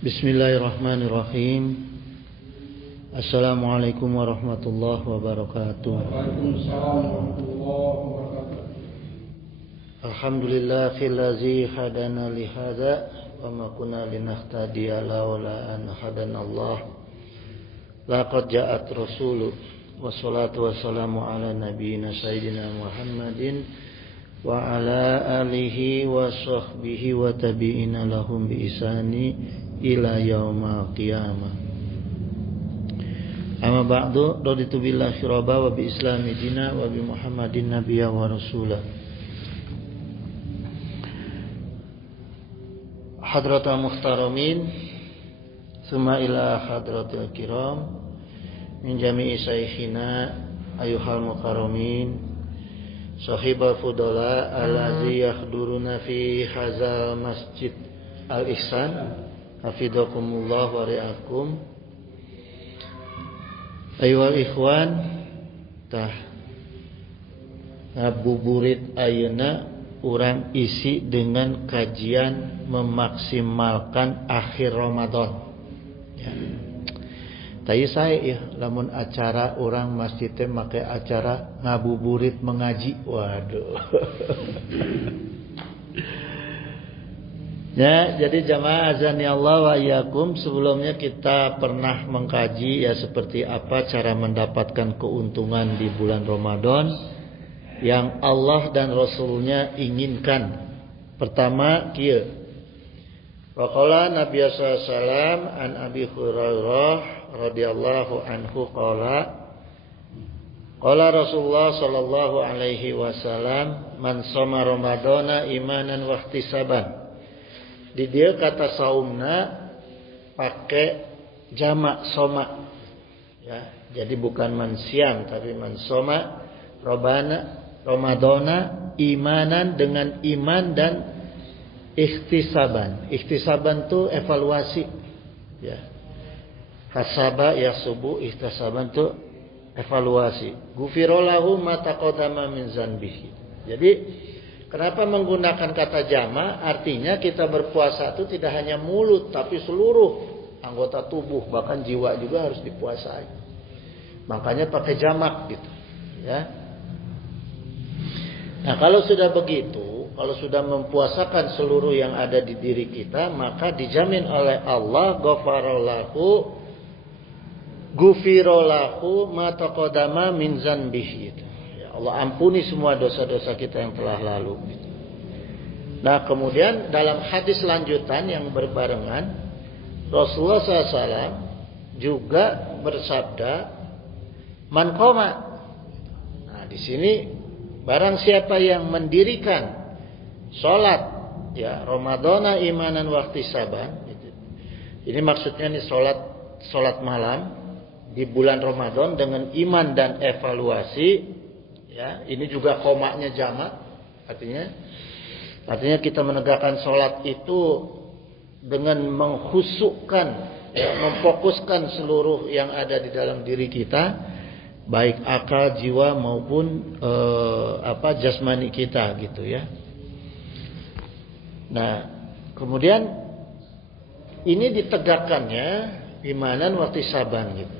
Bismillahirrahmanirrahim. Assalamualaikum warahmatullahi wabarakatuh. Waalaikumsalam warahmatullahi wabarakatuh. Alhamdulillahillazi hadana li hadza wa ma kunna linahtadiya laula an hadanallah. Laqad ja'at rasulu wassalatu wassalamu ala nabiyyina sayyidina Muhammadin wa ala alihi wa sahbihi wa tabi'ina lahum bi ihsani ila yaumil qiyamah. Amma ba'du, raditu billahi rabba wa bi islami dina wa bi Muhammadin nabiyya wa rasula. Hadratal muhtaramin, summa ila hadratil kiram min jami'i saikhina ayyuhal mukarramin, sahibal fudala allazi yahduruna fi hadzal masjid al-ihsan. Hafizakumullah wa ri'akum. Ayyuhal ikhwan, ngabuburit ayeuna urang isi dengan kajian memaksimalkan akhir Ramadan. Ya. Tadi saya ya, lamun acara orang masjid teh make acara ngabuburit mengaji. Waduh. Ya, jadi jamaah azani Allah wa iyyakum, sebelumnya kita pernah mengkaji ya seperti apa cara mendapatkan keuntungan di bulan Ramadan yang Allah dan Rasulnya inginkan. Pertama kieu. Wa qala Nabi sallallahu alaihi wasallam an Abi Hurairah radhiyallahu anhu qala Rasulullah sallallahu alaihi wasallam man shoma ramadhana imanan wa ihtisaban. Di dia kata saumna pakai jamak soma ya, jadi bukan mansiam tapi mansoma Ramadana imanan dengan iman dan ihtisaban. Ihtisaban tu evaluasi ya, hasaba yasubu, ihtisaban tu evaluasi. Gufirolahu ma taqaddama min zanbihi. Jadi kenapa menggunakan kata jama? Artinya kita berpuasa itu tidak hanya mulut, tapi seluruh anggota tubuh, bahkan jiwa juga harus dipuasai. Makanya pakai jamak gitu, ya. Nah, kalau sudah begitu, kalau sudah mempuasakan seluruh yang ada di diri kita, maka dijamin oleh Allah gufirolahu ma taqaddama min zanbihi. Allah ampuni semua dosa-dosa kita yang telah lalu. Nah, kemudian dalam hadis lanjutan yang berbarengan, Rasulullah SAW juga bersabda, man qoma. Nah, di sini barang siapa yang mendirikan salat ya Ramadhana imanan wa ihtisaban. Ini maksudnya nih salat malam di bulan Ramadan dengan iman dan evaluasi. Ya, ini juga komaknya jamak, artinya kita menegakkan sholat itu dengan menghusukkan, ya, memfokuskan seluruh yang ada di dalam diri kita, baik akal, jiwa maupun jasmani kita, gitu ya. Nah, kemudian ini ditegakkannya imanan wa ihtisaban gitu.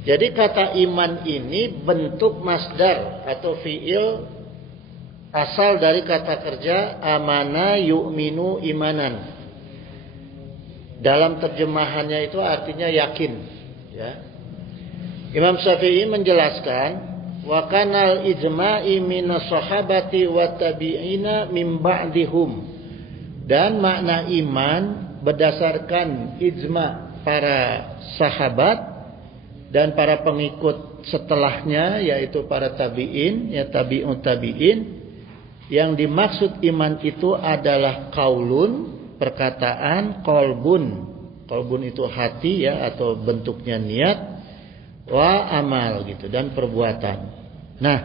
Jadi kata iman ini bentuk masdar atau fi'il asal dari kata kerja amana yu'minu imanan. Dalam terjemahannya itu artinya yakin. Ya. Imam Syafi'i menjelaskan wa kanal ijma'i minas sahabati wa tabi'ina min ba'dihum. Dan makna iman berdasarkan ijma' para sahabat dan para pengikut setelahnya, yaitu para tabi'in, ya tabi'un tabi'in. Yang dimaksud iman itu adalah qaulun, perkataan, qalbun itu hati ya, atau bentuknya niat, wa amal gitu, dan perbuatan. Nah,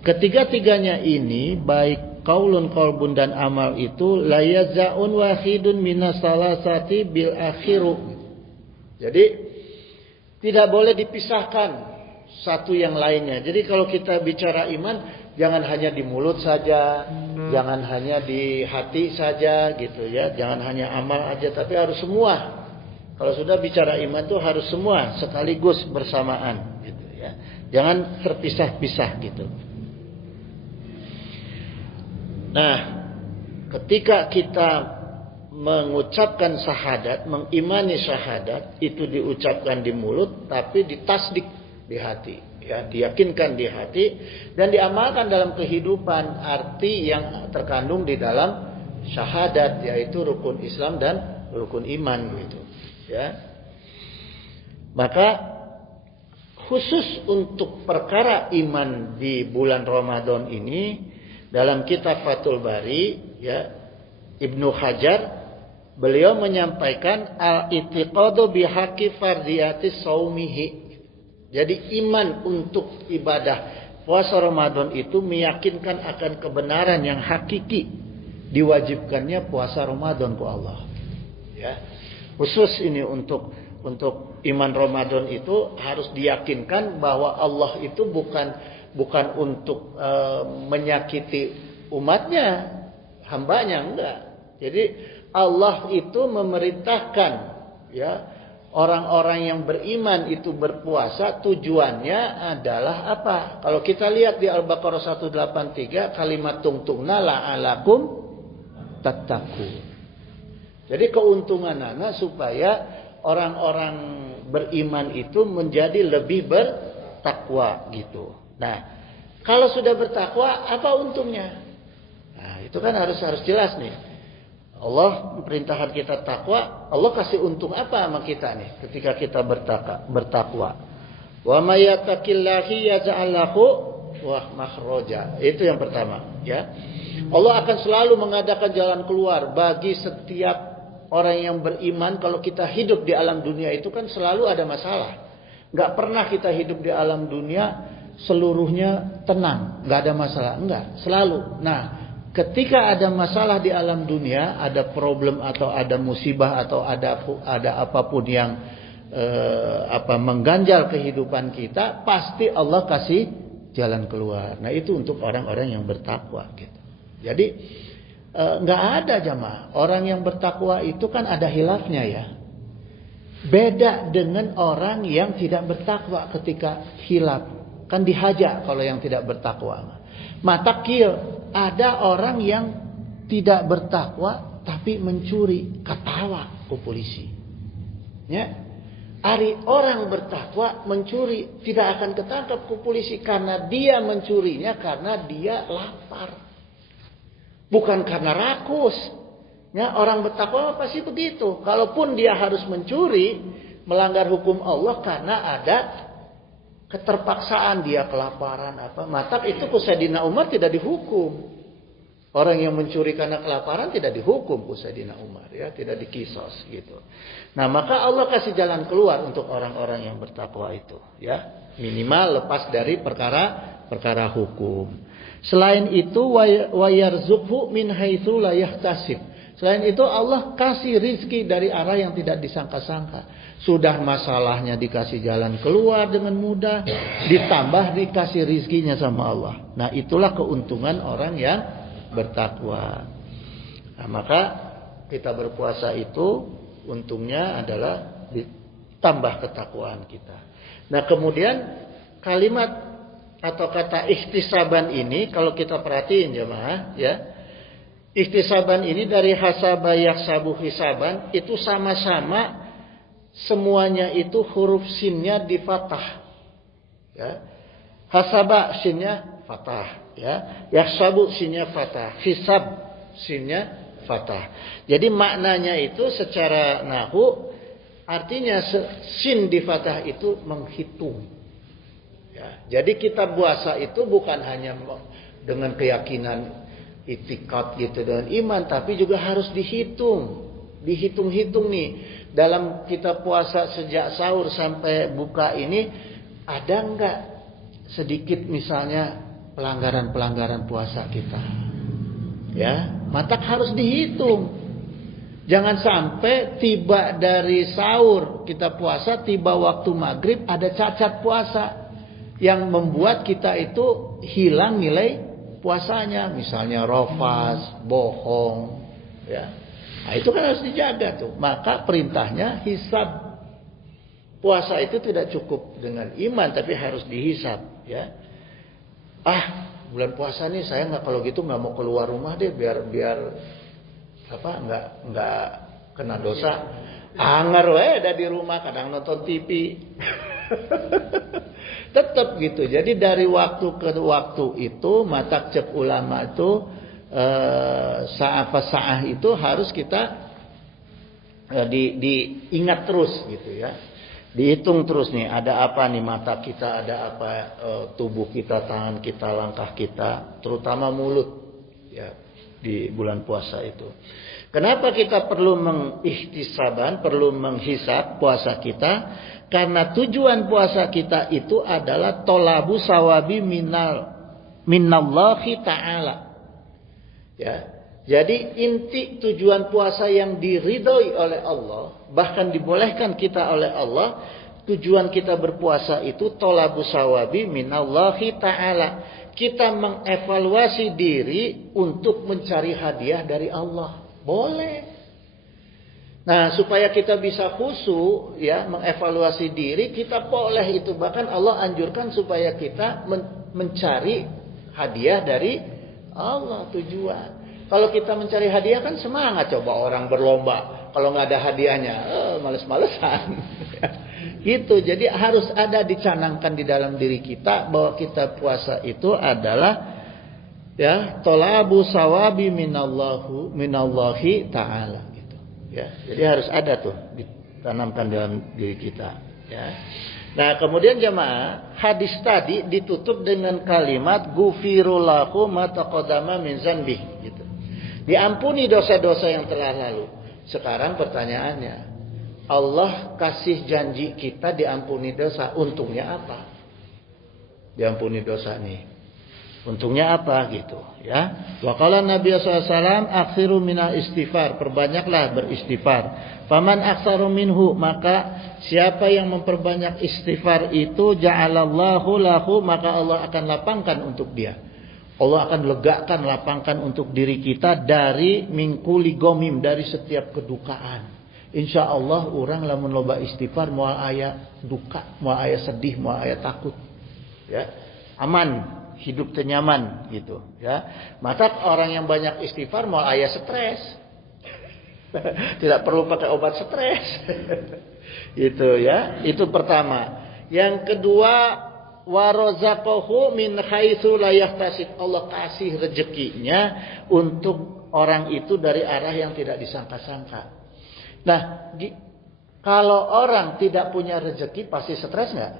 ketiga-tiganya ini baik qaulun, qalbun dan amal itu la yaza'un wahidun minas salasati bil akhiru. Jadi tidak boleh dipisahkan satu yang lainnya. Jadi kalau kita bicara iman, jangan hanya di mulut saja, jangan hanya di hati saja gitu ya, jangan hanya amal aja, tapi harus semua. Kalau sudah bicara iman itu harus semua sekaligus bersamaan gitu ya. Jangan terpisah-pisah gitu. Nah, ketika kita mengucapkan syahadat, mengimani syahadat, itu diucapkan di mulut tapi ditasdik di hati, ya, diyakinkan di hati dan diamalkan dalam kehidupan, arti yang terkandung di dalam syahadat, yaitu rukun Islam dan rukun iman gitu, ya. Maka khusus untuk perkara iman di bulan Ramadan ini, dalam kitab Fathul Bari, ya, Ibnu Hajar beliau menyampaikan al-i'tiqadu bihaqqi fardiyati saumihi. Jadi iman untuk ibadah puasa Ramadan itu meyakinkan akan kebenaran yang hakiki diwajibkannya puasa Ramadan ku Allah. Ya. Khusus ini untuk iman Ramadan itu harus diyakinkan bahwa Allah itu bukan untuk menyakiti umatnya, hambanya, enggak. Jadi Allah itu memerintahkan, ya, orang-orang yang beriman itu berpuasa, tujuannya adalah apa? Kalau kita lihat di Al-Baqarah 183, kalimat tungtungna la'alakum tattaqun. Jadi keuntungannya supaya orang-orang beriman itu menjadi lebih bertakwa gitu. Nah, kalau sudah bertakwa, apa untungnya? Nah, itu kan harus jelas nih. Allah perintahkan kita takwa, Allah kasih untung apa sama kita nih ketika kita bertakwa. Wa may yattaqillahi yaj'al lahu makhraja. Itu yang pertama, ya. Allah akan selalu mengadakan jalan keluar bagi setiap orang yang beriman. Kalau kita hidup di alam dunia itu kan selalu ada masalah. Enggak pernah kita hidup di alam dunia seluruhnya tenang, enggak ada masalah, enggak, selalu. Nah, ketika ada masalah di alam dunia, ada problem atau ada musibah atau ada apapun yang mengganjal kehidupan kita, pasti Allah kasih jalan keluar. Nah, itu untuk orang-orang yang bertakwa gitu. Jadi nggak ada jamaah orang yang bertakwa itu kan ada hilafnya ya. Beda dengan orang yang tidak bertakwa ketika hilaf, kan dihajar kalau yang tidak bertakwa. Mata kieu ada orang yang tidak bertakwa tapi mencuri, ketawa ke polisi. Ya. Ari orang bertakwa mencuri tidak akan ketangkap ke polisi karena dia mencurinya karena dia lapar. Bukan karena rakus. Ya, orang bertakwa pasti begitu. Kalaupun dia harus mencuri, melanggar hukum Allah karena ada keterpaksaan, dia kelaparan apa, maka itu Sayyidina Umar tidak dihukum. Orang yang mencuri karena kelaparan tidak dihukum Sayyidina Umar, ya, tidak dikisos gitu. Nah, maka Allah kasih jalan keluar untuk orang-orang yang bertakwa itu, ya. Minimal lepas dari perkara hukum. Selain itu wa yarzuqhu min haitsu la yahtasib. Selain itu Allah kasih rizki dari arah yang tidak disangka-sangka. Sudah masalahnya dikasih jalan keluar dengan mudah, ditambah dikasih rizkinya sama Allah. Nah, itulah keuntungan orang yang bertakwa. Nah, maka kita berpuasa itu untungnya adalah ditambah ketakwaan kita. Nah, kemudian kalimat atau kata ikhtisaban ini kalau kita perhatiin jemaah, ya. Ikhtisaban ini dari hasaba yahsabu hisaban, itu sama-sama semuanya itu huruf sinnya di fathah, ya. Hasaba sinnya fathah, ya. Yahsabu sinnya fathah, hisab sinnya fathah. Jadi maknanya itu secara nahwu artinya sin di fathah itu menghitung. Ya, jadi kita puasa itu bukan hanya dengan keyakinan itikad gitu dengan iman, tapi juga harus dihitung-hitung nih. Dalam kita puasa sejak sahur sampai buka ini ada enggak sedikit misalnya pelanggaran puasa kita? Ya, maka harus dihitung. Jangan sampai tiba dari sahur kita puasa, tiba waktu maghrib ada cacat puasa. yang membuat kita itu hilang nilai puasanya, misalnya rafas, bohong, ya. Nah, itu kan harus dijaga tuh. Maka perintahnya hisab. Puasa itu tidak cukup dengan iman, tapi harus dihisab, ya. Bulan puasa nih saya kalau gitu nggak mau keluar rumah deh, biar nggak kena dosa. Anger ada di rumah, kadang nonton TV. Tetap gitu. Jadi dari waktu ke waktu itu mata cep ulama itu saah itu harus kita diingat terus gitu ya. Dihitung terus nih, ada apa nih mata kita, ada apa tubuh kita, tangan kita, langkah kita, terutama mulut ya di bulan puasa itu. Kenapa kita perlu mengikhtisaban, perlu menghisab puasa kita? Karena tujuan puasa kita itu adalah tolabu sawabi minallahi ta'ala. Ya. Jadi inti tujuan puasa yang diridhoi oleh Allah, bahkan dibolehkan kita oleh Allah, tujuan kita berpuasa itu tolabu sawabi minallahi ta'ala. Kita mengevaluasi diri untuk mencari hadiah dari Allah. Boleh. Nah, supaya kita bisa khusyuk ya, mengevaluasi diri, kita boleh itu. Bahkan Allah anjurkan supaya kita mencari hadiah dari Allah tujuan. Kalau kita mencari hadiah kan semangat, coba orang berlomba. Kalau nggak ada hadiahnya, males-malesan. Gitu. Jadi harus ada dicanangkan di dalam diri kita bahwa kita puasa itu adalah ya tolabu sawabi minallahi ta'ala. Ya, jadi harus ada tuh ditanamkan dalam diri kita ya. Nah, kemudian jemaah, hadis tadi ditutup dengan kalimat ghufirul lahu ma taqaddama min dzanbi gitu. Diampuni dosa-dosa yang telah lalu. Sekarang pertanyaannya, Allah kasih janji kita diampuni dosa, untungnya apa? Diampuni dosa nih. Untungnya apa gitu ya. Wa qala Nabi sallallahu alaihi wasallam aksiru minal istighfar, perbanyaklah beristighfar. Faman aktsaru minhu, maka siapa yang memperbanyak istighfar itu ja'alallahu lahu, maka Allah akan lapangkan untuk dia. Allah akan legakan, lapangkan untuk diri kita dari mingkuli gomim, dari setiap kedukaan. Insya Allah orang lamun loba istighfar moal aya duka, moal aya sedih, moal aya takut ya. Aman, hidup tenyaman gitu ya. Maka orang yang banyak istighfar mau aya stres. Tidak perlu pakai obat stres. Itu ya. Itu pertama. Yang kedua, warazaqahu min haitsu la yahtasib. Allah kasih rezekinya untuk orang itu dari arah yang tidak disangka-sangka. Nah, kalau orang tidak punya rezeki pasti stres enggak?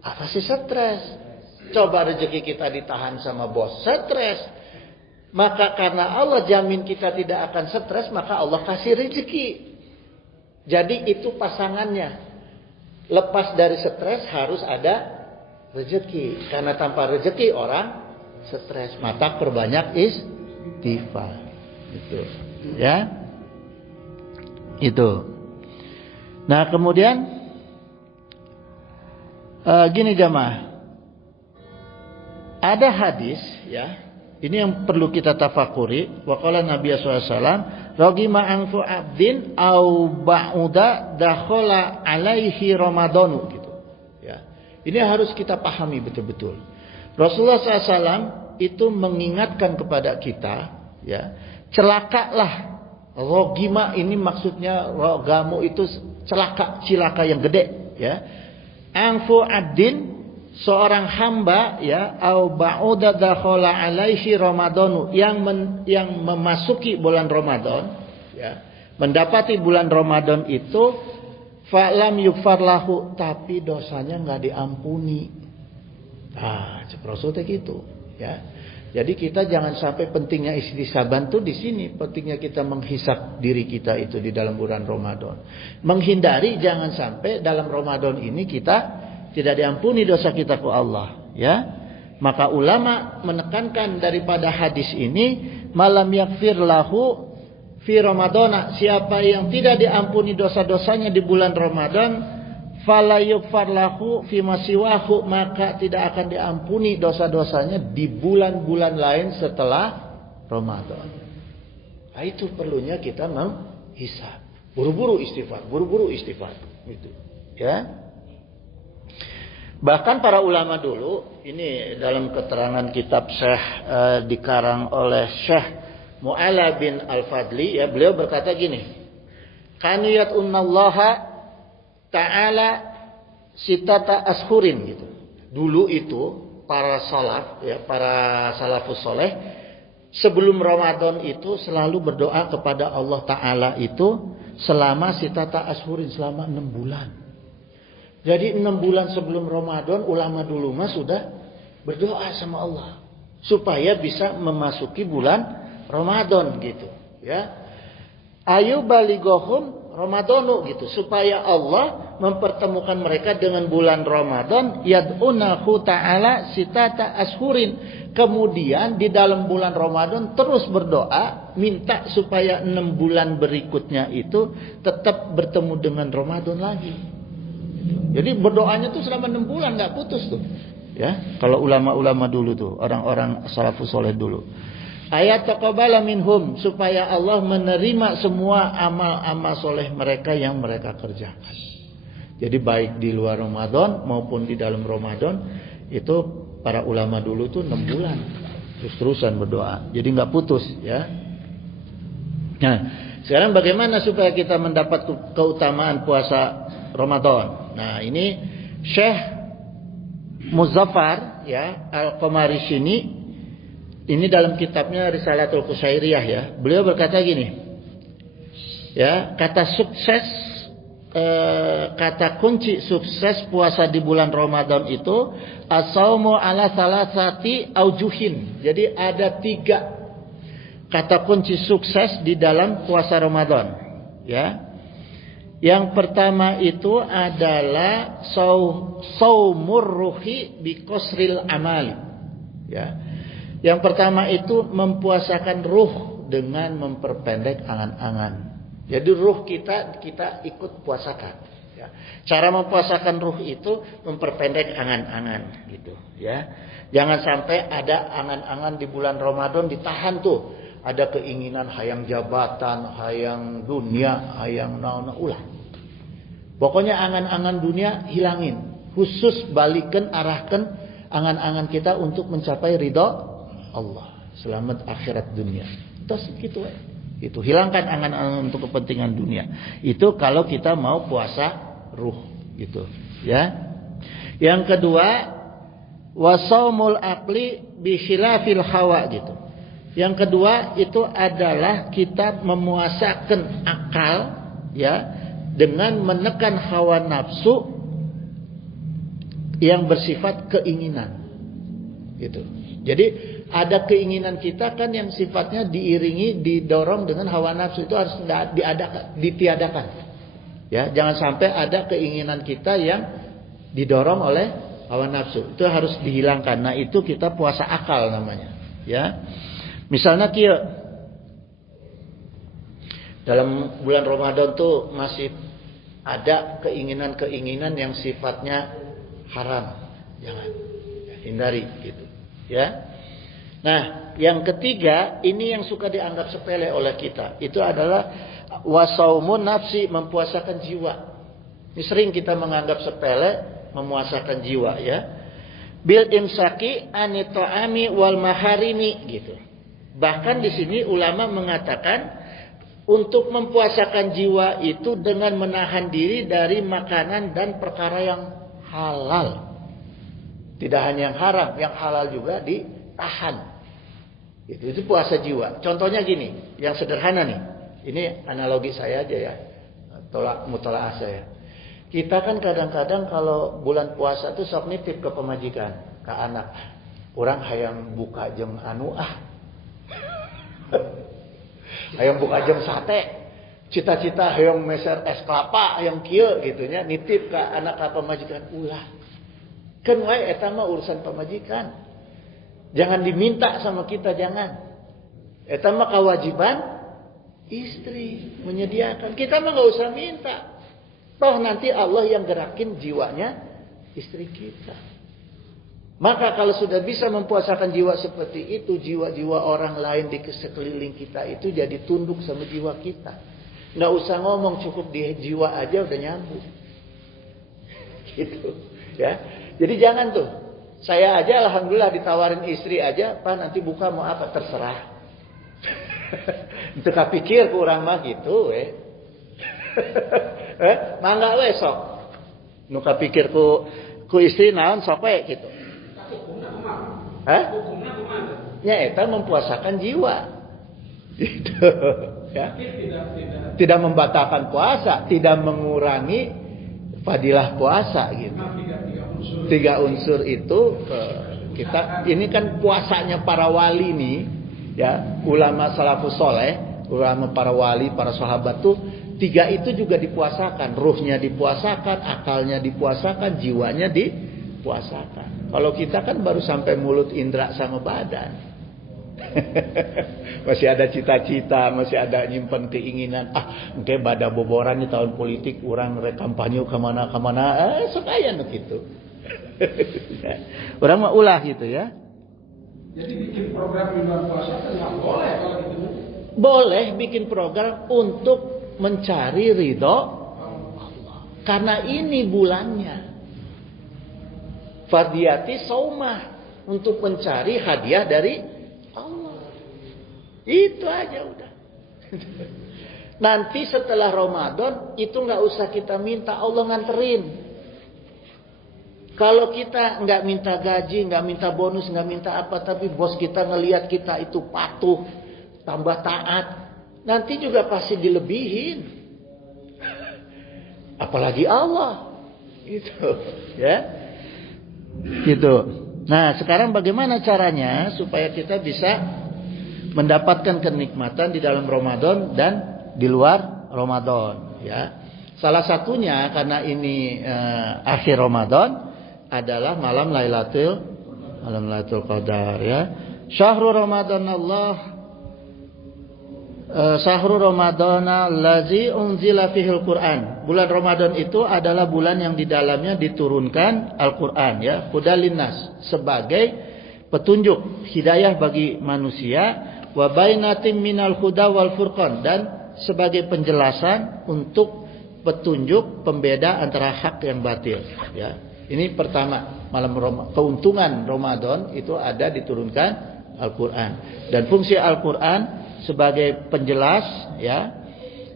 Pasti stres. Coba rezeki kita ditahan sama bos, stres. Maka karena Allah jamin kita tidak akan stres, maka Allah kasih rezeki. Jadi itu pasangannya. Lepas dari stres harus ada rezeki. Karena tanpa rezeki orang stres. Maka perbanyak istighfar. Itu, ya. Itu. Nah, kemudian gini jamaah. Ada hadis ya, ini yang perlu kita tafakuri. Wa qala Nabi sallallahu alaihi wasallam, "Ragima anfu abdin au ba'uda dakhala alaihi ramadanu" gitu. Ya. Ini harus kita pahami betul-betul. Rasulullah SAW itu mengingatkan kepada kita, ya, celakalah. Ragima ini maksudnya rogamu itu cilaka yang gede, ya. Anfu abdin, seorang hamba ya, au ba'uda dakhala alaihi ramadhanu, yang memasuki bulan Ramadan ya, mendapati bulan Ramadan itu falam yugfar lahu, tapi dosanya enggak diampuni. Rasul gitu ya. Jadi kita jangan sampai, pentingnya ikhtisaban tuh di sini, pentingnya kita menghisab diri kita itu di dalam bulan Ramadan. Menghindari jangan sampai dalam Ramadan ini kita tidak diampuni dosa kita ke Allah ya. Maka ulama menekankan daripada hadis ini, malam yakfir lahu fi ramadana, siapa yang tidak diampuni dosa-dosanya di bulan Ramadan, fala yughfar lahu fi masiwahu, maka tidak akan diampuni dosa-dosanya di bulan-bulan lain setelah Ramadan. Nah, itu perlunya kita menghisab. Buru-buru istighfar gitu. Ya. Bahkan para ulama dulu, ini dalam keterangan kitab Syekh dikarang oleh Syekh Mu'alla bin Al-Fadli, ya, beliau berkata gini, kanu yat'unnallaha ta'ala sitata ashurin gitu. Dulu itu para salaf, ya, para salafus soleh sebelum Ramadan itu selalu berdoa kepada Allah Ta'ala itu selama sitata ashurin, selama 6 bulan. Jadi 6 bulan sebelum Ramadan ulama dulu mah sudah berdoa sama Allah supaya bisa memasuki bulan Ramadan gitu, ya. Ayu baligohum Ramadanu gitu, supaya Allah mempertemukan mereka dengan bulan Ramadan, yad'unahu ta'ala sitata ashurin. Kemudian di dalam bulan Ramadan terus berdoa minta supaya 6 bulan berikutnya itu tetap bertemu dengan Ramadan lagi. Jadi berdoanya tuh selama 6 bulan nggak putus tuh. Ya, kalau ulama-ulama dulu tuh, orang-orang salafus soleh dulu. Ayat taqabbala minhum, supaya Allah menerima semua amal-amal soleh mereka yang mereka kerjakan. Jadi baik di luar Ramadan maupun di dalam Ramadan itu para ulama dulu tuh 6 bulan terus-terusan berdoa. Jadi nggak putus, ya. Nah, sekarang bagaimana supaya kita mendapat keutamaan puasa Ramadan? Nah, ini Syekh Muzaffar, ya, Al-Qamarishini, ini dalam kitabnya Risalatul Qusairiyah, ya. Beliau berkata gini, ya, kata sukses, kata kunci sukses puasa di bulan Ramadan itu as-saumu ala salasati aujuhin. Jadi ada 3 kata kunci sukses di dalam puasa Ramadan, ya. Yang pertama itu adalah saumur ruhi bi qasril amali, ya. Yang pertama itu mempuasakan ruh dengan memperpendek angan-angan. Jadi ruh kita ikut puasakan, ya. Cara mempuasakan ruh itu memperpendek angan-angan gitu, ya. Jangan sampai ada angan-angan di bulan Ramadan ditahan tuh. Ada keinginan hayang jabatan, hayang dunia, hayang naon ulah. Pokoknya angan-angan dunia hilangin. Khusus balikan, arahkan angan-angan kita untuk mencapai ridha Allah, selamat akhirat dunia. Terus gitu, itu hilangkan angan-angan untuk kepentingan dunia. Itu kalau kita mau puasa ruh, gitu, ya. Yang kedua, wasaumul aqli bi khilafil hawa, gitu. Yang kedua itu adalah kita memuasakan akal, ya, dengan menekan hawa nafsu yang bersifat keinginan, gitu. Jadi ada keinginan kita kan yang sifatnya diiringi, didorong dengan hawa nafsu, itu harus ditiadakan. Ya, jangan sampai ada keinginan kita yang didorong oleh hawa nafsu. Itu harus dihilangkan. Nah, itu kita puasa akal namanya, ya. Misalnya kieu, dalam bulan Ramadan tuh masih ada keinginan-keinginan yang sifatnya haram. Jangan, hindari gitu, ya. Nah, yang ketiga, ini yang suka dianggap sepele oleh kita, itu adalah wasaumun nafsi, mempuasakan jiwa. Ini sering kita menganggap sepele, memuasakan jiwa, ya. Bil imsaki anitoami wal maharimi, gitu. Bahkan di sini ulama mengatakan untuk mempuasakan jiwa itu dengan menahan diri dari makanan dan perkara yang halal. Tidak hanya yang haram, yang halal juga ditahan. Itu puasa jiwa. Contohnya gini, yang sederhana nih. Ini analogi saya aja, ya. Mutolaah saya. Kita kan kadang-kadang kalau bulan puasa tuh sok nitip ke pemajikan, ke anak. Orang hayang buka jam hayang buka jam sate. Cita-cita hayang meser es kelapa, hayang kieu gitunya, nitip ke anak ke pemajikan. Ulah. Kan wae eta mah urusan pemajikan. Jangan diminta sama kita, jangan. Eta mah kewajiban istri menyediakan. Kita mah nggak usah minta. Toh nanti Allah yang gerakin jiwanya istri kita. Maka kalau sudah bisa mempuasakan jiwa seperti itu, jiwa-jiwa orang lain di sekeliling kita itu jadi tunduk sama jiwa kita. Nggak usah ngomong, cukup di jiwa aja udah nyambung. Gitu, ya. Jadi jangan tuh. Saya aja alhamdulillah ditawarin istri aja, Pak nanti buka mau apa terserah. Itu kapikir kurang mah gitu, mangga we sok. Nu kapikir ku istri naon sok we gitu. Ya eta mempuasakan jiwa. Gitu, ya. Tidak membatalkan puasa, tidak mengurangi fadilah puasa gitu. Tiga unsur itu kita ini kan puasanya para wali nih, ya, ulama salafus soleh, ulama para wali, para sahabat tuh tiga itu juga dipuasakan, ruhnya dipuasakan, akalnya dipuasakan, jiwanya dipuasakan. Kalau kita kan baru sampai mulut, indra sama badan. Masih ada cita-cita, masih ada nyimpen keinginan. Mungkin pada boboran di tahun politik orang kampanye kemana-kemana, sekaya gitu. Orang mah ulah gitu ya. Jadi bikin program di bulan puasa kan nggak boleh kalau gitu. Boleh bikin program untuk mencari ridho Allah. Karena ini bulannya. Fardiyati saumah, untuk mencari hadiah dari Allah. Itu aja udah. Nanti setelah Ramadan itu nggak usah kita minta, Allah nganterin. Kalau kita nggak minta gaji, nggak minta bonus, nggak minta apa, tapi bos kita ngelihat kita itu patuh, tambah taat, nanti juga pasti dilebihin. Apalagi Allah, gitu, ya, gitu. Nah, sekarang bagaimana caranya supaya kita bisa mendapatkan kenikmatan di dalam Ramadan dan di luar Ramadan, ya? Salah satunya karena ini akhir Ramadan adalah malam Lailatul Qadar, ya. Syahrul Ramadan allazi unzila fihil Qur'an. Bulan Ramadan itu adalah bulan yang di dalamnya diturunkan Al-Qur'an, ya, hudal linnas, sebagai petunjuk hidayah bagi manusia, wa bainatim minal huda wal furqan, dan sebagai penjelasan untuk petunjuk pembeda antara hak yang batil, ya. Ini pertama, keuntungan Ramadan itu ada diturunkan Al-Quran. Dan fungsi Al-Quran sebagai penjelas, ya,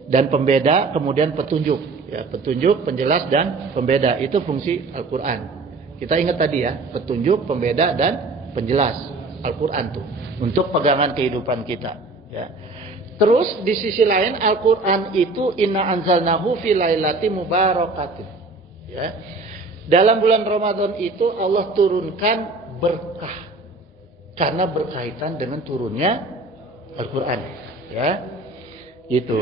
dan pembeda, kemudian petunjuk, ya, petunjuk, penjelas dan pembeda, itu fungsi Al-Quran. Kita ingat tadi ya, petunjuk, pembeda dan penjelas Al-Quran tuh untuk pegangan kehidupan kita, ya. Terus di sisi lain Al-Quran itu inna anzalnahu fi lailati mubarakatin, ya. Dalam bulan Ramadan itu Allah turunkan berkah karena berkaitan dengan turunnya Al-Quran, ya. Itu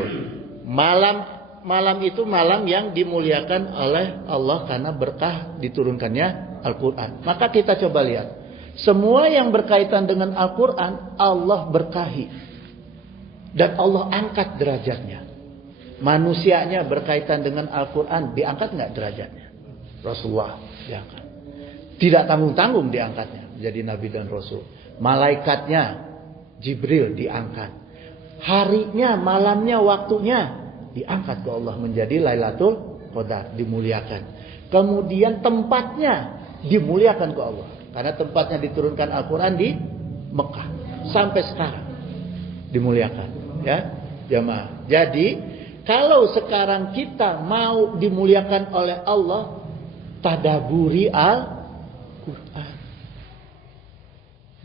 malam itu malam yang dimuliakan oleh Allah karena berkah diturunkannya Al-Quran. Maka kita coba lihat, semua yang berkaitan dengan Al-Quran Allah berkahi dan Allah angkat derajatnya. Manusianya berkaitan dengan Al-Quran diangkat nggak derajatnya? Rasulullah diangkat, tidak tanggung-tanggung diangkatnya menjadi Nabi dan Rasul. Malaikatnya Jibril diangkat, harinya, malamnya, waktunya diangkat ke Allah menjadi Lailatul Qadar, dimuliakan. Kemudian tempatnya dimuliakan ke Allah karena tempatnya diturunkan Al-Quran di Mekah sampai sekarang dimuliakan, ya jamaah. Jadi kalau sekarang kita mau dimuliakan oleh Allah, tadaburi Al-Quran.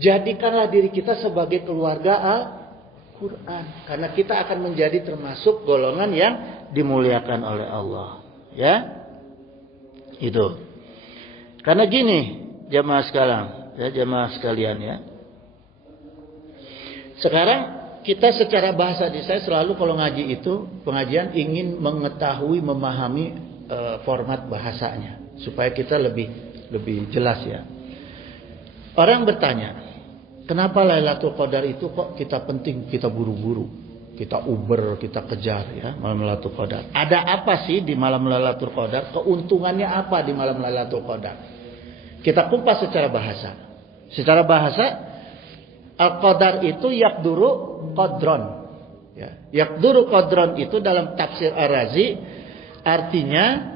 Jadikanlah diri kita sebagai keluarga Al-Quran, karena kita akan menjadi termasuk golongan yang dimuliakan oleh Allah, ya. Itu. Karena gini, jamaah sekalian, ya. Sekarang kita secara bahasa, saya selalu kalau ngaji itu pengajian ingin mengetahui, memahami format bahasanya supaya kita lebih jelas, ya. Orang bertanya, kenapa Lailatul Qadar itu kok kita penting, kita buru-buru, kita uber, kita kejar ya malam Lailatul Qadar. Ada apa sih di malam Lailatul Qadar? Keuntungannya apa di malam Lailatul Qadar? Kita kupas secara bahasa. Secara bahasa, Al-Qadar itu yakduru qadron. Ya, yakduru qadron itu dalam tafsir Ar-Razi artinya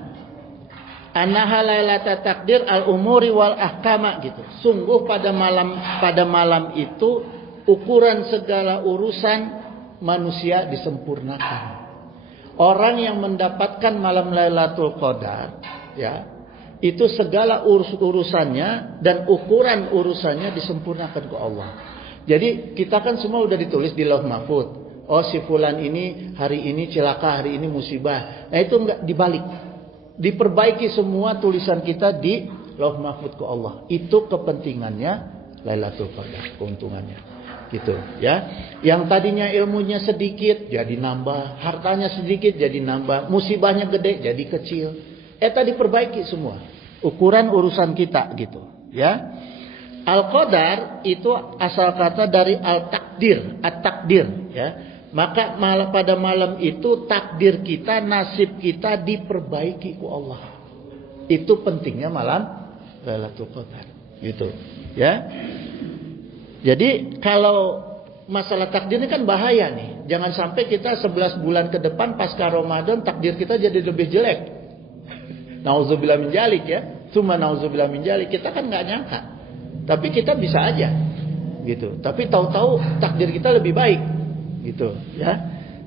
Anaha lailata takdir al-umuri wal ahkama gitu. Sungguh pada malam itu ukuran segala urusan manusia disempurnakan. Orang yang mendapatkan malam Lailatul Qadar ya, itu segala urusannya dan ukuran urusannya disempurnakan ke Allah. Jadi kita kan semua udah ditulis di Lauh Mahfuz. Oh si fulan ini hari ini celaka, hari ini musibah. Nah itu enggak dibalik. Diperbaiki semua tulisan kita di Lauh Mahfuz ke Allah. Itu kepentingannya Lailatul Qadar, keuntungannya. Gitu ya. Yang tadinya ilmunya sedikit jadi nambah, hartanya sedikit jadi nambah, musibahnya gede jadi kecil. Tadi diperbaiki semua. Ukuran urusan kita gitu, ya. Al-Qadar itu asal kata dari al-takdir, at-takdir ya. Maka pada malam itu takdir kita, nasib kita diperbaiki ku Allah. Itu pentingnya malam Lailatul Qadar. Gitu, ya. Jadi kalau masalah takdir ini kan bahaya nih. Jangan sampai kita 11 bulan ke depan pasca Ramadan takdir kita jadi lebih jelek. Nauzubillah min dzalik ya. Cuma nauzubillah min dzalik, kita kan nggak nyangka. Tapi kita bisa aja. Gitu. Tapi tahu-tahu takdir kita lebih baik. Gitu ya.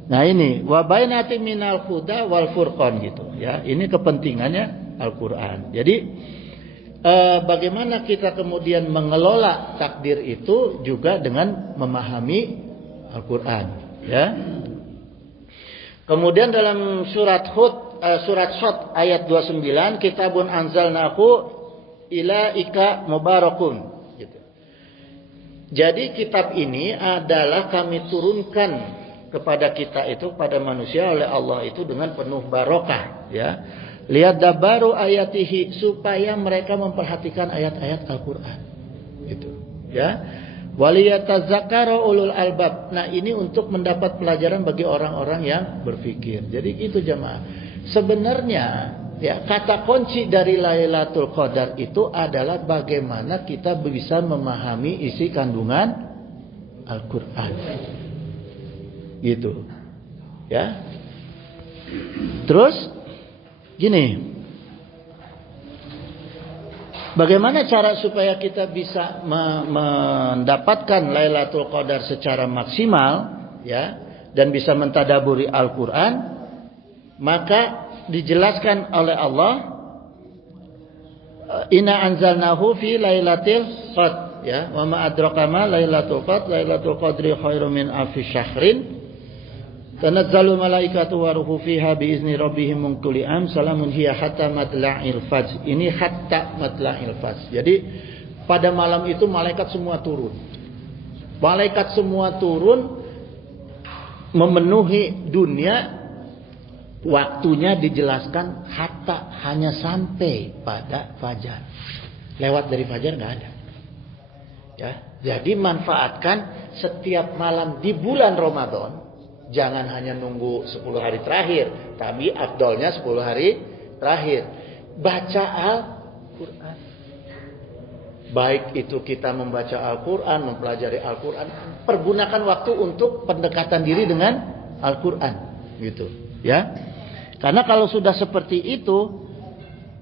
Nah ini wa bainati minal huda wal furqan gitu ya. Ini kepentingannya Al-Qur'an. Jadi bagaimana kita kemudian mengelola takdir itu juga dengan memahami Al-Qur'an ya. Kemudian dalam surat Hud surat Shad ayat 29 kitabun anzalnahu ilaika mubarakun. Jadi kitab ini adalah kami turunkan kepada kita itu, pada manusia oleh Allah itu dengan penuh barokah ya. Lihat dabaru ayatihi, supaya mereka memperhatikan ayat-ayat Al-Qur'an. Gitu ya. Waliyatazakkaru ulul albab. Nah, ini untuk mendapat pelajaran bagi orang-orang yang berpikir. Jadi itu jamaah. Sebenarnya ya, kata kunci dari Lailatul Qadar itu adalah bagaimana kita bisa memahami isi kandungan Al-Qur'an. Gitu. Ya. Terus gini. Bagaimana cara supaya kita bisa mendapatkan Lailatul Qadar secara maksimal ya, dan bisa mentadaburi Al-Qur'an? Maka dijelaskan oleh Allah, inna anzalnahu fi lailatul qadr ya, wa ma adraka ma lailatul qadr, lailatul qadri khairum min alfi syahrin, tanazzalu malaikatu wa ruhu fiha bi izni rabbihim min kulli am, salamun hiya hatta matla'il fajr. Ini hatta matla'il fajr. Jadi pada malam itu malaikat semua turun. Malaikat semua turun memenuhi dunia. Waktunya dijelaskan hatta, hanya sampai pada fajar. Lewat dari fajar nggak ada. Ya, jadi manfaatkan setiap malam di bulan Ramadan. Jangan hanya nunggu 10 hari terakhir, tapi afdolnya 10 hari terakhir. Baca Al-Quran. Baik itu kita membaca Al-Quran, mempelajari Al-Quran, pergunakan waktu untuk pendekatan diri dengan Al-Quran, gitu. Ya, karena kalau sudah seperti itu,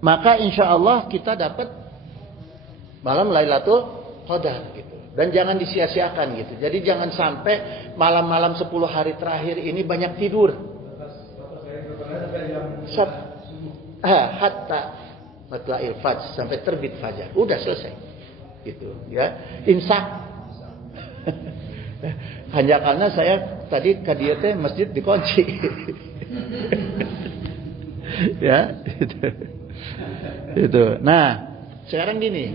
maka insya Allah kita dapat malam Lailatul Qadar gitu. Dan jangan disia-siakan gitu. Jadi jangan sampai malam-malam 10 hari terakhir ini banyak tidur. Hatta matla'il fajr, sampai terbit fajar. Udah selesai. Gitu ya. Imsak. Hanya karena saya tadi kadiete masjid dikunci. Ya, itu. Nah, sekarang gini.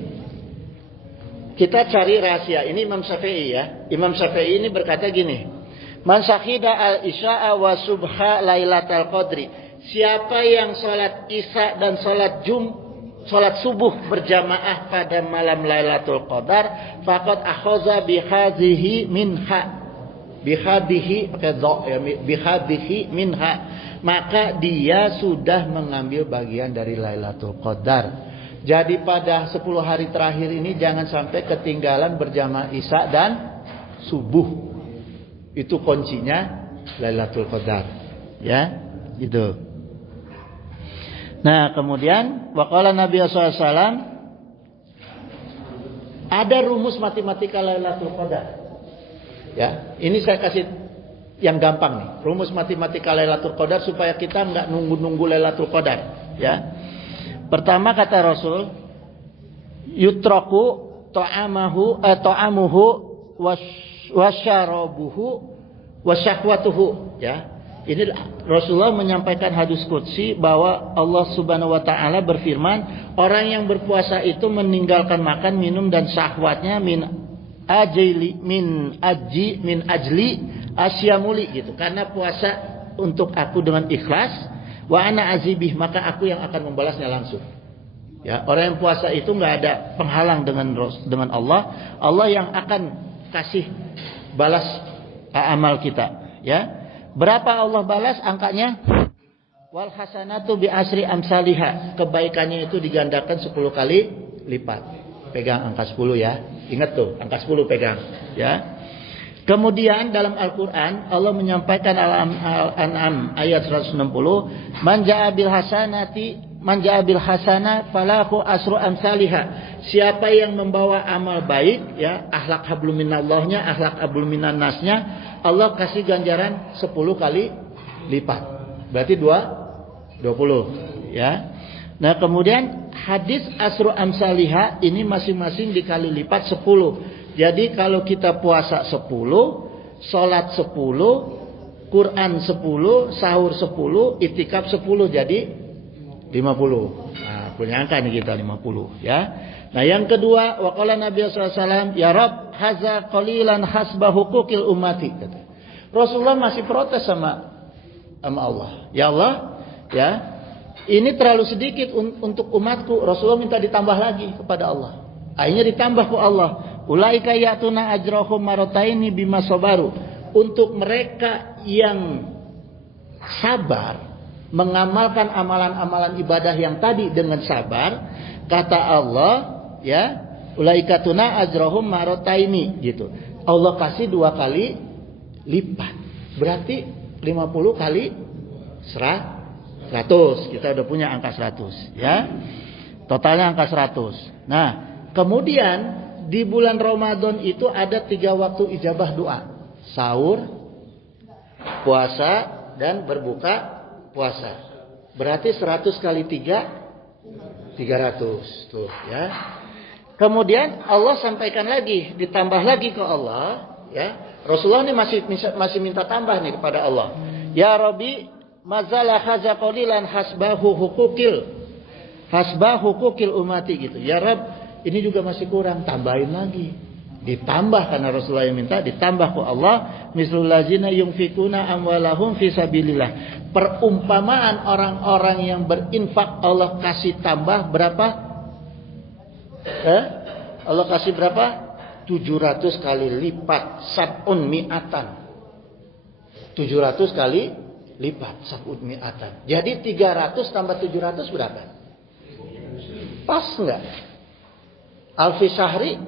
Kita cari rahasia. Ini Imam Syafi'i ya. Imam Syafi'i ini berkata gini. Man syahida al-isya'a wa subha lailatul qadri. Siapa yang salat isya dan salat subuh berjamaah pada malam Lailatul Qadar, faqad akhaza bi hadhihi minha. bihadihi pakai dha ya, bihadihi minha, maka dia sudah mengambil bagian dari Lailatul Qadar. Jadi pada 10 hari terakhir ini jangan sampai ketinggalan berjamaah Isya dan subuh. Itu kuncinya Lailatul Qadar. Ya, gitu. Nah, kemudian waqala Nabi sallallahu alaihi wasallam, ada rumus matematika Lailatul Qadar. Ya, ini saya kasih yang gampang nih. Rumus matematika Lailatul Qadar supaya kita enggak nunggu-nunggu Lailatul Qadar, ya. Pertama kata Rasul, yutraku ta'amuhu wasyarabuhu wasyahwatuhu, ya. Ini Rasulullah menyampaikan hadis qudsi bahwa Allah Subhanahu wa taala berfirman, orang yang berpuasa itu meninggalkan makan, minum dan syahwatnya min ajli asyamuli gitu. Karena puasa untuk aku dengan ikhlas, wa ana azibih, maka aku yang akan membalasnya langsung. Ya, orang yang puasa itu enggak ada penghalang dengan Allah. Allah yang akan kasih balas amal kita, ya. Berapa Allah balas angkanya? Wal hasanatu bi asri amsalihha. Kebaikannya itu digandakan 10 kali lipat. Pegang angka 10 ya. Ingat tuh, angka 10 pegang, ya. Kemudian dalam Al-Qur'an Allah menyampaikan Al-An'am ayat 160, man ja'a bil hasanah falahu asru amsalihha. Siapa yang membawa amal baik, ya, akhlak hablum minallahnya, akhlak hablum minan nasnya, Allah kasih ganjaran 10 kali lipat. Berarti 20, ya. Nah, kemudian hadis asru amsalihha ini masing-masing dikali lipat 10. Jadi kalau kita puasa 10, salat 10, Quran 10, sahur 10, itikaf 10, jadi 50. Nah, punya angka nih kita 50, ya. Nah, yang kedua, waqala Nabi sallallahu alaihi wasallam, ya Rabb, haza qalilan hasba huquqil ummati. Rasulullah masih protes sama Allah. Ya Allah, ya, ini terlalu sedikit untuk umatku. Rasulullah minta ditambah lagi kepada Allah. Akhirnya ditambah ke Allah. Ulaika ya'tuna ajrahum marataini bima sabaru. Untuk mereka yang sabar mengamalkan amalan-amalan ibadah yang tadi dengan sabar, kata Allah, ya, ulaika tuna ajrahum marataini gitu. Allah kasih 2 kali lipat. Berarti 50 kali 100. Kita udah punya angka 100, ya. Totalnya angka 100. Nah, kemudian di bulan Ramadan itu ada 3 waktu ijabah doa. Sahur, puasa, dan berbuka puasa. Berarti 100 kali 3 300 tuh, ya. Kemudian Allah sampaikan lagi, ditambah lagi ke Allah, ya. Rasulullah ini masih minta tambah nih kepada Allah. Ya Rabbi, mazala haza qalilan hasbahu hukukil umati gitu. Ya Rabb, ini juga masih kurang, tambahin lagi. Ditambah karena Rasulullah yang minta, ditambah ke Allah, mislul ladzina yunfikuna amwalahum fi sabilillah. Perumpamaan orang-orang yang berinfak, Allah kasih tambah berapa? Allah kasih berapa? 700 kali lipat, sab'un mi'atan. 700 kali lipat, sab'un mi'atan. Jadi 300 tambah 700 berapa? Pas enggak? Alfi syahri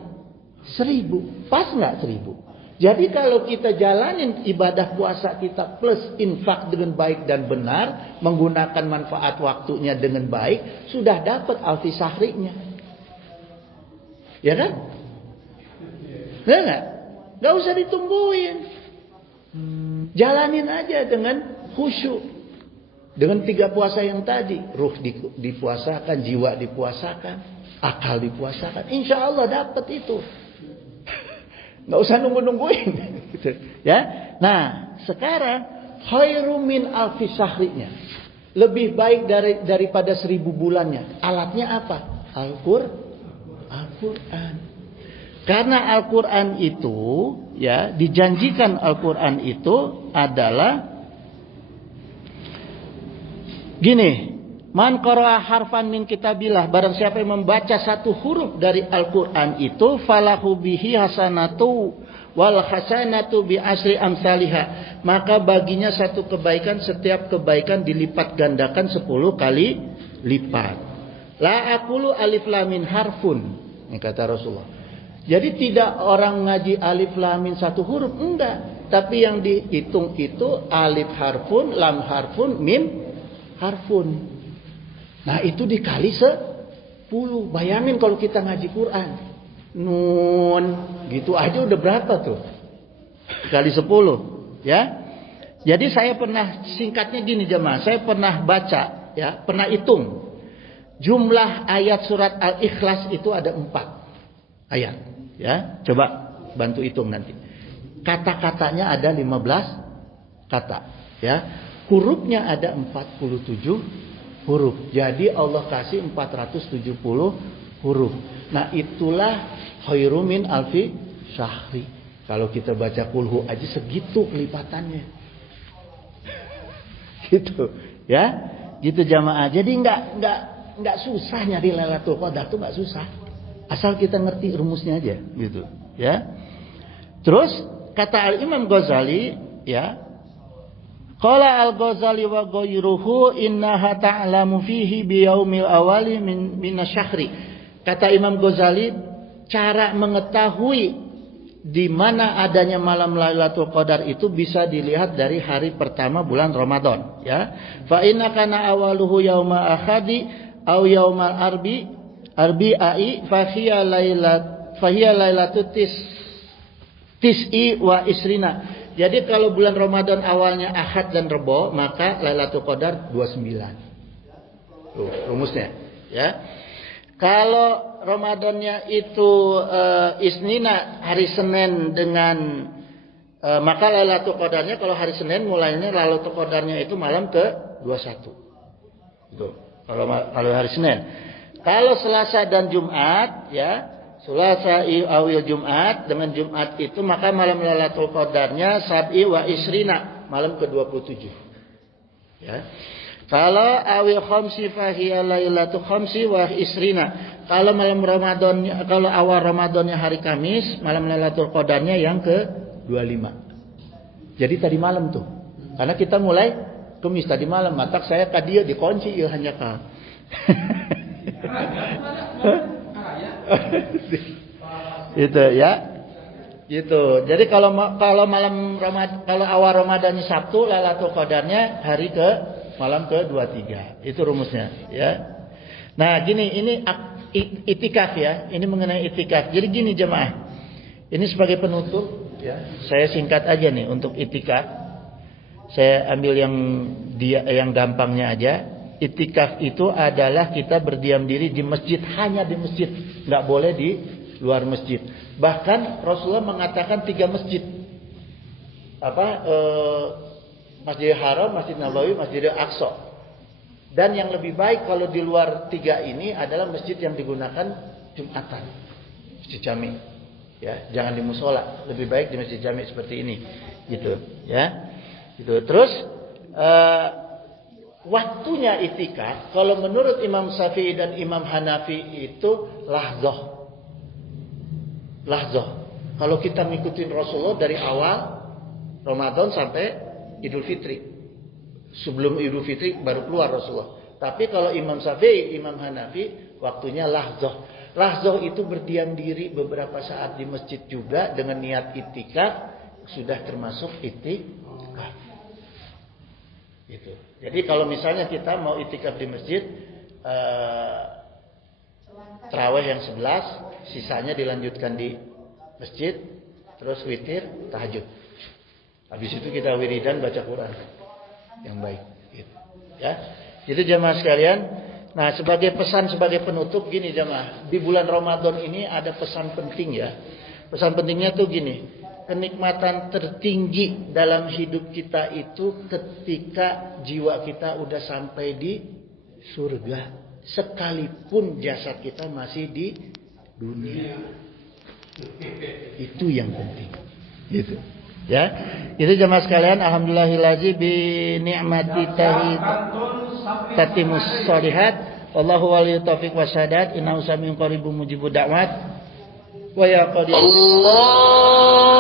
1000. Pas enggak 1000? Jadi kalau kita jalanin ibadah puasa kita plus infak dengan baik dan benar, menggunakan manfaat waktunya dengan baik, sudah dapat alfi syahrinya. Ya kan? Enggak? Enggak usah ditungguin. Jalanin aja dengan khusyuk. Dengan 3 puasa yang tadi, ruh dipuasakan, jiwa dipuasakan, akal dipuasakan. Insya Allah dapat itu. Nggak usah nungguin, gitu, ya. Nah, sekarang khairu min alfi syahrinya, lebih baik daripada 1000 bulannya. Alatnya apa? Al-Quran. Karena Al-Quran itu, ya, dijanjikan Al-Quran itu adalah gini, man qara'a harfan min kitabillah, barang siapa yang membaca 1 huruf dari Al-Quran itu, falahu bihi hasanatu wal hasanatu bi asri amsalha, maka baginya satu kebaikan, setiap kebaikan dilipat gandakan 10 kali lipat. La aqulu alif lam mim harfun, ini kata Rasulullah. Jadi tidak orang ngaji alif lam mim satu huruf, enggak, tapi yang dihitung itu alif harfun, lam harfun, mim harfun. Nah itu dikali 10. Bayangin kalau kita ngaji Quran, nun gitu aja udah berapa tuh? Kali 10, ya. Jadi saya pernah, singkatnya gini jemaah, saya pernah baca, ya, pernah hitung jumlah ayat surat Al-Ikhlas itu ada 4 ayat, ya. Coba bantu hitung nanti. Kata-katanya ada 15 kata, ya. Hurufnya ada 47 huruf. Jadi Allah kasih 470 huruf. Nah itulah khairu min alfi syahri. Kalau kita baca kulhu aja segitu kelipatannya. Gitu, ya. Gitu jamaah. Jadi enggak susah nyari Lailatul Qadar, tuh enggak susah. Asal kita ngerti rumusnya aja, gitu, ya. Terus kata Al-Imam Ghazali, ya. Qala Al-Ghazali wa ghayruhu innaha ta'lamu fihi biyaumil awali min asyahri. Kata Imam Ghazali, cara mengetahui di mana adanya malam Lailatul Qadar itu bisa dilihat dari hari pertama bulan Ramadan, ya. Fa inna kana awaluhu yauma akhadi aw yaumal arbi'i fa hiya lailatul tis'i wa isrina. Jadi kalau bulan Ramadan awalnya Ahad dan Rebo, maka Lailatul Qadar 29. Tuh, rumusnya, ya. Kalau Ramadannya itu Isnina, hari Senin dengan maka Lailatul Qadarnya kalau hari Senin mulainya Lailatul Qadarnya itu malam ke-21. Gitu. Kalau hari Senin. Kalau Selasa dan Jumat, ya, Selasa awil Jumat dengan Jumat itu maka malam Lailatul Qadarnya sab'i wa isrina, malam ke-27. Ya. Kalau awil khamsi fahiya lailatul khamsi wa isrina. Kalau malam Ramadannya, kalau awal Ramadannya hari Kamis, malam Lailatul Qadarnya yang ke-25. Jadi tadi malam tuh. Karena kita mulai Kamis tadi malam, matak saya kadia dikunci ya hanya ka. Itu ya. Gitu. Jadi kalau malam Ramadan, kalau awal Ramadannya Sabtu, Lailatul Qadarnya hari malam ke-23. Itu rumusnya, ya. Nah, gini, ini itikaf ya. Ini mengenai itikaf. Jadi gini jemaah. Ini sebagai penutup ya. Saya singkat aja nih untuk itikaf. Saya ambil yang gampangnya aja. Itikaf itu adalah kita berdiam diri di masjid, hanya di masjid, nggak boleh di luar masjid. Bahkan Rasulullah mengatakan 3 masjid, Masjidil Haram, Masjid Nabawi, Masjidil Aqsa. Dan yang lebih baik kalau di luar 3 ini adalah masjid yang digunakan Jumatan, Masjid Jami, ya, jangan di musola, lebih baik di Masjid Jami seperti ini, gitu, ya, gitu. Terus waktunya itikaf kalau menurut Imam Syafi'i dan Imam Hanafi itu lahzah. Kalau kita ngikutin Rasulullah dari awal Ramadan sampai Idul Fitri. Sebelum Idul Fitri baru keluar Rasulullah. Tapi kalau Imam Syafi'i, Imam Hanafi waktunya lahzah. Lahzah itu berdiam diri beberapa saat di masjid juga dengan niat itikaf, sudah termasuk itikaf. Gitu. Jadi kalau misalnya kita mau itikaf di masjid, tarawih yang 11, sisanya dilanjutkan di masjid, terus witir, tahajud. Habis itu kita wiridan baca Quran yang baik. Gitu. Ya, itu jamaah sekalian. Nah, sebagai pesan, sebagai penutup gini jamaah, di bulan Ramadan ini ada pesan penting ya. Pesan pentingnya tuh gini. Kenikmatan tertinggi dalam hidup kita itu ketika jiwa kita udah sampai di surga, sekalipun jasad kita masih di dunia. Itu yang penting. Gitu. Ya. Itu jemaah sekalian, alhamdulillahillazi bi ni'mati tatimus shalihat. Wallahu waliyut taufiq wassadat. Innahu samiun qaribun mujibud da'wat. Wa ya qadir. Allah